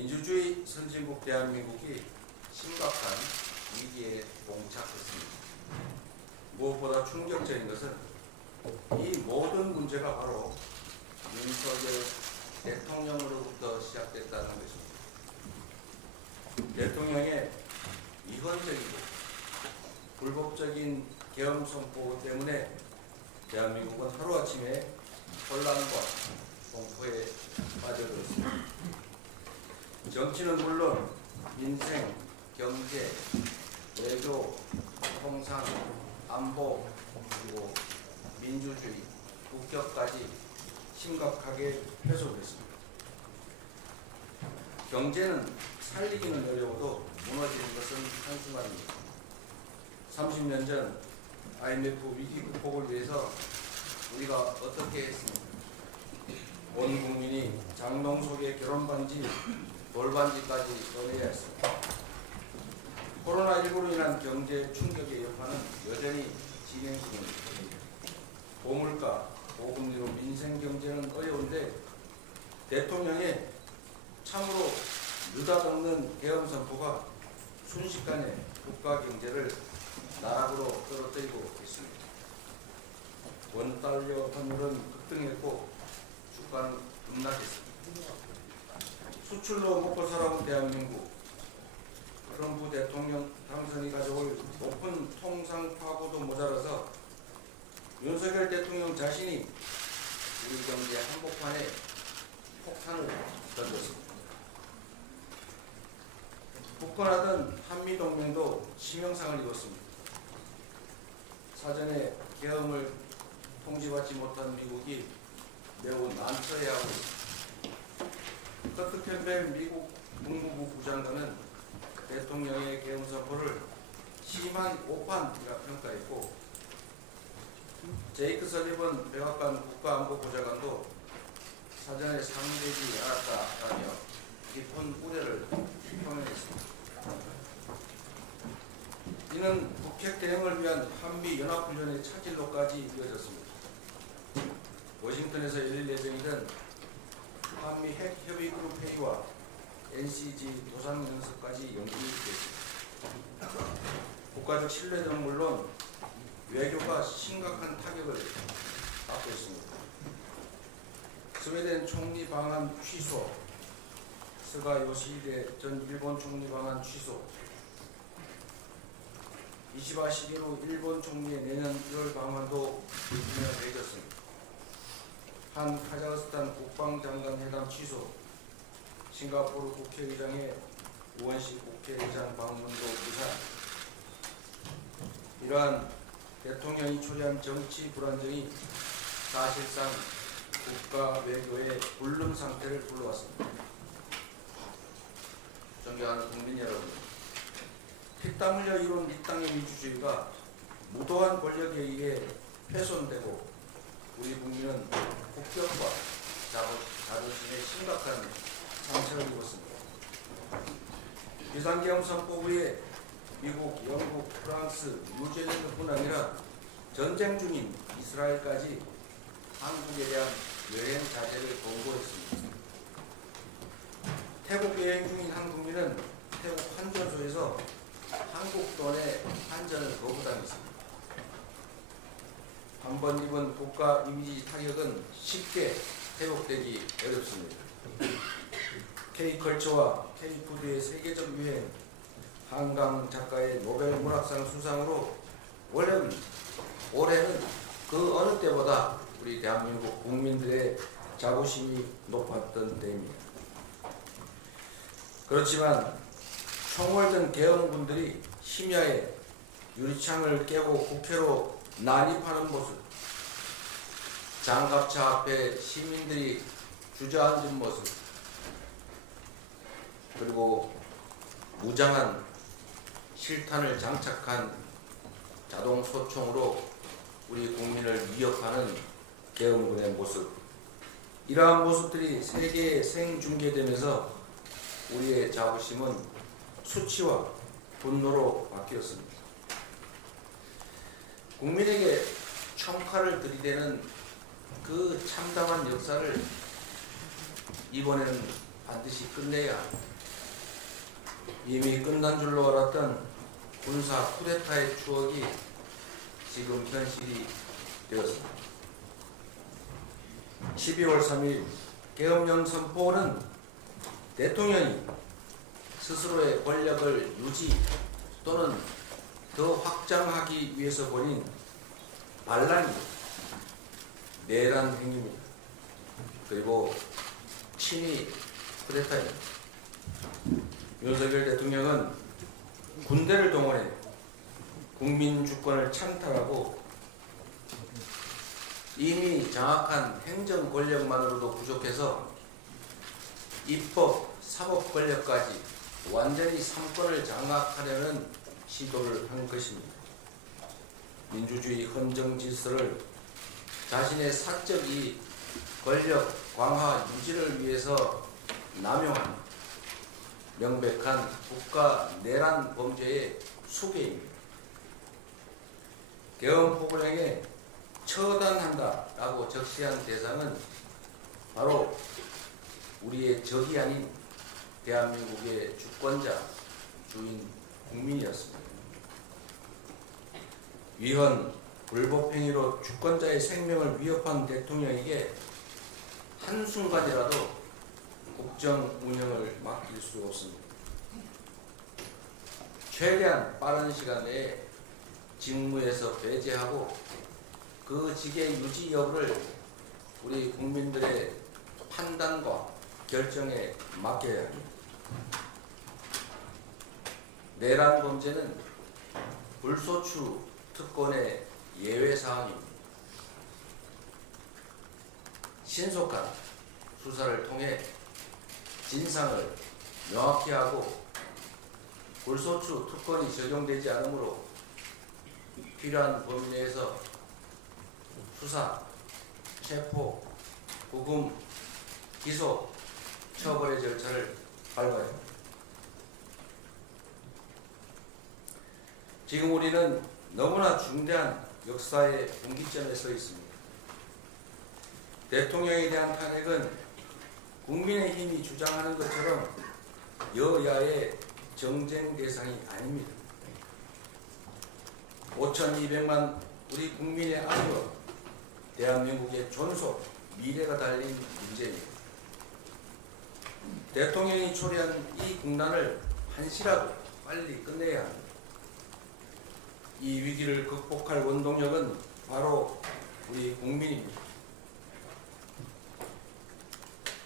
민주주의 선진국 대한민국이 심각한 위기에 봉착했습니다. 무엇보다 충격적인 것은 이 모든 문제가 바로 윤석열 대통령으로부터 시작됐다는 것입니다. 대통령의 위헌적이고 불법적인 계엄 선포 때문에 대한민국은 하루아침에 혼란과 공포에 빠져들었습니다. 정치는 물론 민생, 경제, 외교, 통상, 안보, 그리고 민주주의, 국격까지 심각하게 훼손됐습니다. 경제는 살리기는 어려워도 무너지는 것은 한순간입니다. 30년 전 IMF 위기 극복을 위해서 우리가 어떻게 했습니까? 온 국민이 장롱 속에 결혼반지, 돌반지까지 꺼내야 했습니다. 코로나19로 인한 경제 충격의 여파는 여전히 진행 중입니다. 고물가, 고금리로 민생 경제는 어려운데 대통령의 참으로 느닷없는 계엄 선포가 순식간에 국가 경제를 나락으로 떨어뜨리고 있습니다. 원달러 환율은 급등했고 주가는 급락했습니다. 수출로 먹고 살아온 대한민국, 트럼프 대통령 당선이 가져올 높은 통상 파고도 모자라서 윤석열 대통령 자신이 우리 경제 한복판에 폭탄을 던졌습니다. 굳건하던 한미동맹도 치명상을 입었습니다. 사전에 계엄을 통지받지 못한 미국이 매우 난처해하고 있습니다. 커트 캠벨 미국 국무부 부장관은 대통령의 계엄 선포를 심한 오판이라 평가했고, 제이크 설리번 백악관 국가안보보좌관도 사전에 상대지 않았다라며 깊은 우려를 표명했습니다. 이는 북핵 대응을 위한 한미 연합훈련의 차질로까지 이어졌습니다. 워싱턴에서 열릴 예정이던 한미 핵협의그룹 회의와 NCG 도상연습까지 연기됐습니다. 국가적 신뢰는 물론 외교가 심각한 타격을 받고 있습니다. 스웨덴 총리 방한 취소, 스가 요시히데 전 일본 총리 방한 취소, 이시바 시게루 일본 총리의 내년 1월 방한도 불분명해졌습니다. 한 카자흐스탄 국방장관 회담 취소, 싱가포르 국회의장의 우원식 국회의장 방문도 부산. 이러한 대통령이 초래한 정치 불안정이 사실상 국가 외교의 불능 상태를 불러왔습니다. 존경하는 국민 여러분, 피땀 흘려 이룬 이 땅의 민주주의가 무도한 권력에 의해 훼손되고 우리 국민은 국격과 자존심에 심각한 상처를 입었습니다. 비상계엄 선포 후에 미국, 영국, 프랑스, 뉴질랜드뿐 아니라 전쟁 중인 이스라엘까지 한국에 대한 여행 자제를 권고했습니다. 태국 여행 중인 한 국민은 태국 환전소에서 한국 돈의 환전을 거부당했습니다. 한 번 입은 국가 이미지 타격은 쉽게 회복되기 어렵습니다. K컬처와 K푸드의 세계적 유행, 한강 작가의 노벨 문학상 수상으로 올해는 그 어느 때보다 우리 대한민국 국민들의 자부심이 높았던 때입니다. 그렇지만 총을 든 계엄군들이 심야에 유리창을 깨고 국회로 난입하는 모습, 장갑차 앞에 시민들이 주저앉은 모습, 그리고 무장한 실탄을 장착한 자동 소총으로 우리 국민을 위협하는 계엄군의 모습, 이러한 모습들이 세계에 생중계되면서 우리의 자부심은 수치와 분노로 바뀌었습니다. 국민에게 총칼을 들이대는 그 참담한 역사를 이번에는 반드시 끝내야 합니다. 이미 끝난 줄로 알았던 군사 쿠데타의 추억이 지금 현실이 되었습니다. 12월 3일 계엄령 선포는 대통령이 스스로의 권력을 유지 또는 더 확장하기 위해서 벌인 반란이 내란 행위입니다. 그리고 친위 쿠데타입니다. 윤석열 대통령은 군대를 동원해 국민 주권을 창탈하고 이미 장악한 행정 권력만으로도 부족해서 입법, 사법 권력까지 완전히 삼권을 장악하려는 시도를 한 것입니다. 민주주의 헌정 질서를 자신의 사적 이익, 권력 강화 유지를 위해서 남용한 명백한 국가 내란 범죄의 수괴입니다. 계엄 포고령에 처단한다라고 적시한 대상은 바로 우리의 적이 아닌 대한민국의 주권자, 주인, 국민이었습니다. 위헌, 불법행위로 주권자의 생명을 위협한 대통령에게 한순간이라도 국정 운영을 맡길 수 없습니다. 최대한 빠른 시간 내에 직무에서 배제하고 그 직의 유지 여부를 우리 국민들의 판단과 결정에 맡겨야 합니다. 내란 범죄는 불소추 특권의 예외 사항입니다. 신속한 수사를 통해 진상을 명확히 하고 불소추 특권이 적용되지 않으므로 필요한 범위 내에서 수사, 체포, 구금, 기소, 처벌의 절차를 밟아야 합니다. 지금 우리는 너무나 중대한 역사의 분기점에 서 있습니다. 대통령에 대한 탄핵은 국민의힘이 주장하는 것처럼 여야의 정쟁 대상이 아닙니다. 5,200만 우리 국민의 안위와 대한민국의 존속, 미래가 달린 문제입니다. 대통령이 초래한 이 국난을 한시라도 빨리 끝내야 합니다. 이 위기를 극복할 원동력은 바로 우리 국민입니다.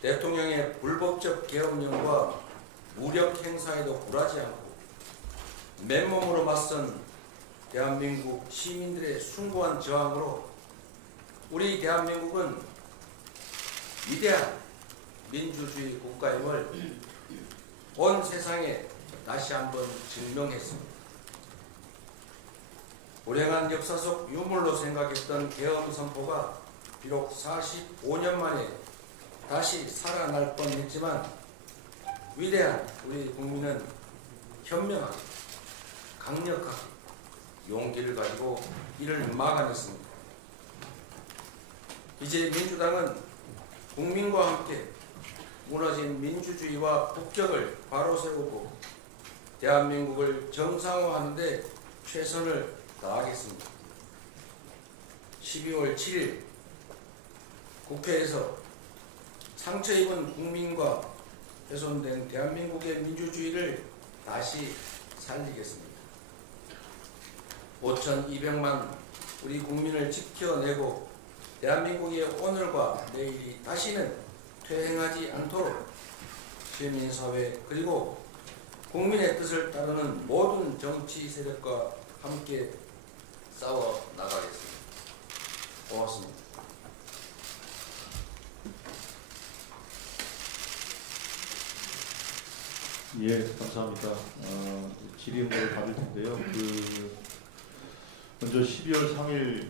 대통령의 불법적 계엄령과 무력 행사에도 굴하지 않고 맨몸으로 맞선 대한민국 시민들의 숭고한 저항으로 우리 대한민국은 위대한 민주주의 국가임을 온 세상에 다시 한번 증명했습니다. 불행한 역사 속 유물로 생각했던 계엄 선포가 비록 45년 만에 다시 살아날 뻔했지만 위대한 우리 국민은 현명하게, 강력하게 용기를 가지고 이를 막아냈습니다. 이제 민주당은 국민과 함께 무너진 민주주의와 국격을 바로 세우고 대한민국을 정상화하는 데 최선을 다하겠습니다. 12월 7일 국회에서 상처 입은 국민과 훼손된 대한민국의 민주주의를 다시 살리겠습니다. 5,200만 우리 국민을 지켜내고 대한민국의 오늘과 내일이 다시는 퇴행하지 않도록 시민사회 그리고 국민의 뜻을 따르는 모든 정치 세력과 함께 싸워 나가겠습니다. 고맙습니다. 예, 감사합니다. 질의응답을 받을 텐데요. 먼저 12월 3일